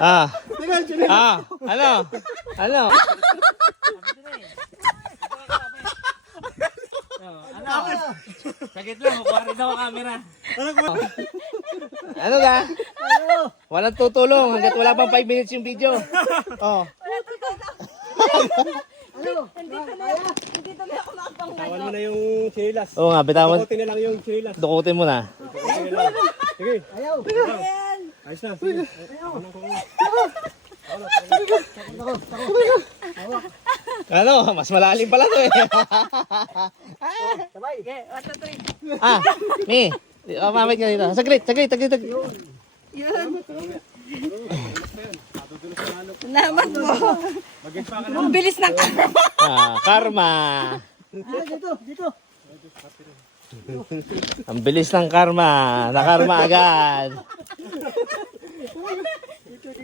Ah. Ano? Ano? Sakit lang, makuha rin daw ang camera. Ano ka? Walang tutulong hanggat wala pang 5 minutes yung video. Oh. Hindi tuloy ako makapangay. Tawan mo na yung chinilas. Oo nga, bitawan. Dukutin na lang yung chinilas. Dukutin mo na. Sige. Ayaw. Ayos na. Sige. Ano? Mas malalim pala to eh. Okay, 1, 2, 3. Ah, Mi. Mamamit ka dito. Saglit. Salamat po. Ang bilis ng karma. Ah, karma. Dito. Ang bilis ng karma. Nakarma agad.